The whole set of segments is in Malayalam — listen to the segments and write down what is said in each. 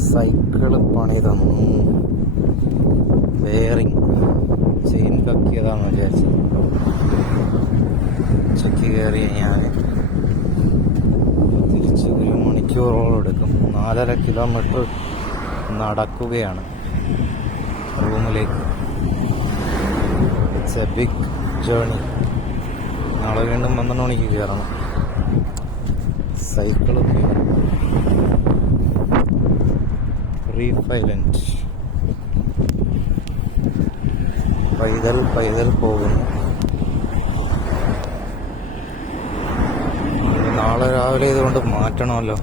സൈക്കിള് പണി തന്നു. ബെയറിങ് ചെയിൻ കക്കിയതാണെന്ന് വിചാരിച്ചത്. ഉച്ചയ്ക്ക് കയറിയ ഞാൻ തിരിച്ച് 1 മണിക്കൂറോളം എടുക്കും. 4.5 കിലോമീറ്റർ നടക്കുകയാണ് റൂമിലേക്ക്. It's a big journey. നാളെ വീണ്ടും 12 മണിക്ക് കയറണം. സൈക്കിൾ റീഫൈലൻറ്റ് പൈതൽ പോകുന്നു. നാളെ രാവിലെ ഇതുകൊണ്ട് മാറ്റണമല്ലോ.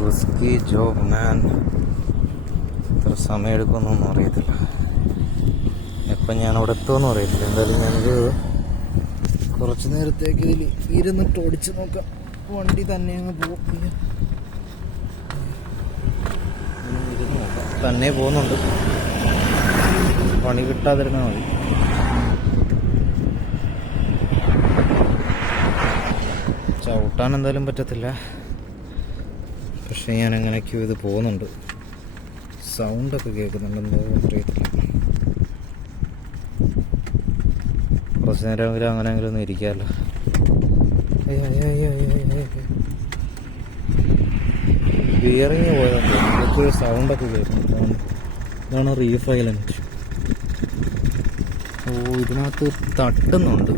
റിസ്കി ജോബ് മാൻ. എത്ര സമയം എടുക്കുമെന്നൊന്നും അറിയത്തില്ല. എപ്പം ഞാൻ അവിടെ എത്തുമെന്നും അറിയത്തില്ല. എന്തായാലും ഞാനൊരു കുറച്ച് നേരത്തേക്ക് ഇതിൽ ഇരുന്നിട്ട് ഓടിച്ച് നോക്കാം. വണ്ടി തന്നെ അങ്ങ് പോകും. ഇരുന്ന് നോക്കാം. തന്നെ പോകുന്നുണ്ട്. പണി കിട്ടാതിരുന്നാൽ മതി. ചവിട്ടാൻ എന്തായാലും പറ്റത്തില്ല. പക്ഷെ ഞാൻ എങ്ങനെയൊക്കെയോ ഇത് പോകുന്നുണ്ട്. സൗണ്ടൊക്കെ കേൾക്കുന്നുണ്ടെന്തോ അറിയത്തില്ല. കുറച്ച് നേരമെങ്കിലും അങ്ങനെയെങ്കിലും ഒന്ന് ഇരിക്കാമല്ലോ. ബിയറിങ് പോയതുണ്ട്. ഇതൊക്കെ സൗണ്ടൊക്കെ കേൾക്കുന്നുണ്ട്. ഇതാണ് റീഫൈലൻറ്റ്. ഓ, ഇതിനകത്ത് തട്ടുന്നുണ്ട്.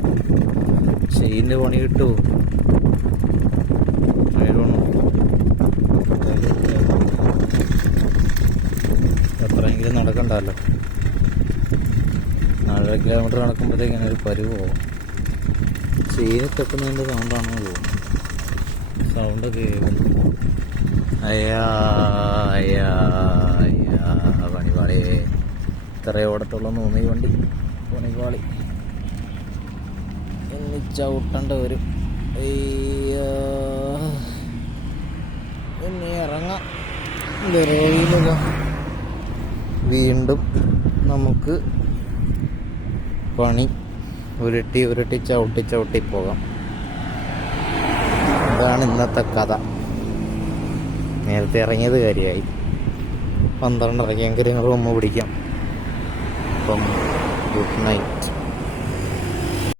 ചെയിൻ്റെ പണി കിട്ടുമോ? എത്രയെങ്കിലും നടക്കണ്ടല്ലോ. 4.5 കിലോമീറ്റർ നടക്കുമ്പോഴത്തേക്ക് ഒരു പരുവോ. ചെയിന് തട്ടുന്നതിൻ്റെ സൗണ്ടാണെന്ന് തോന്നുന്നു. സൗണ്ടൊക്കെ കേൾക്കുന്നു. പണിപാളി. ഇത്ര ഓടത്തുള്ളെന്ന് തോന്നി ഈ വണ്ടി. പണിപാളി ഇനി ചവിട്ടേണ്ട വരും. ഇനി ഇറങ്ങാം. റോഡിലല്ല, വീണ്ടും നമുക്ക് പണി ഉരുട്ടി ചവിട്ടി പോകാം. അതാണ് ഇന്നത്തെ കഥ. നേരത്തെ ഇറങ്ങിയത് കാര്യമായി. 12 ഇറങ്ങിയെങ്കിലും റൂം പിടിക്കാം. അപ്പം ഗുഡ് നൈറ്റ്.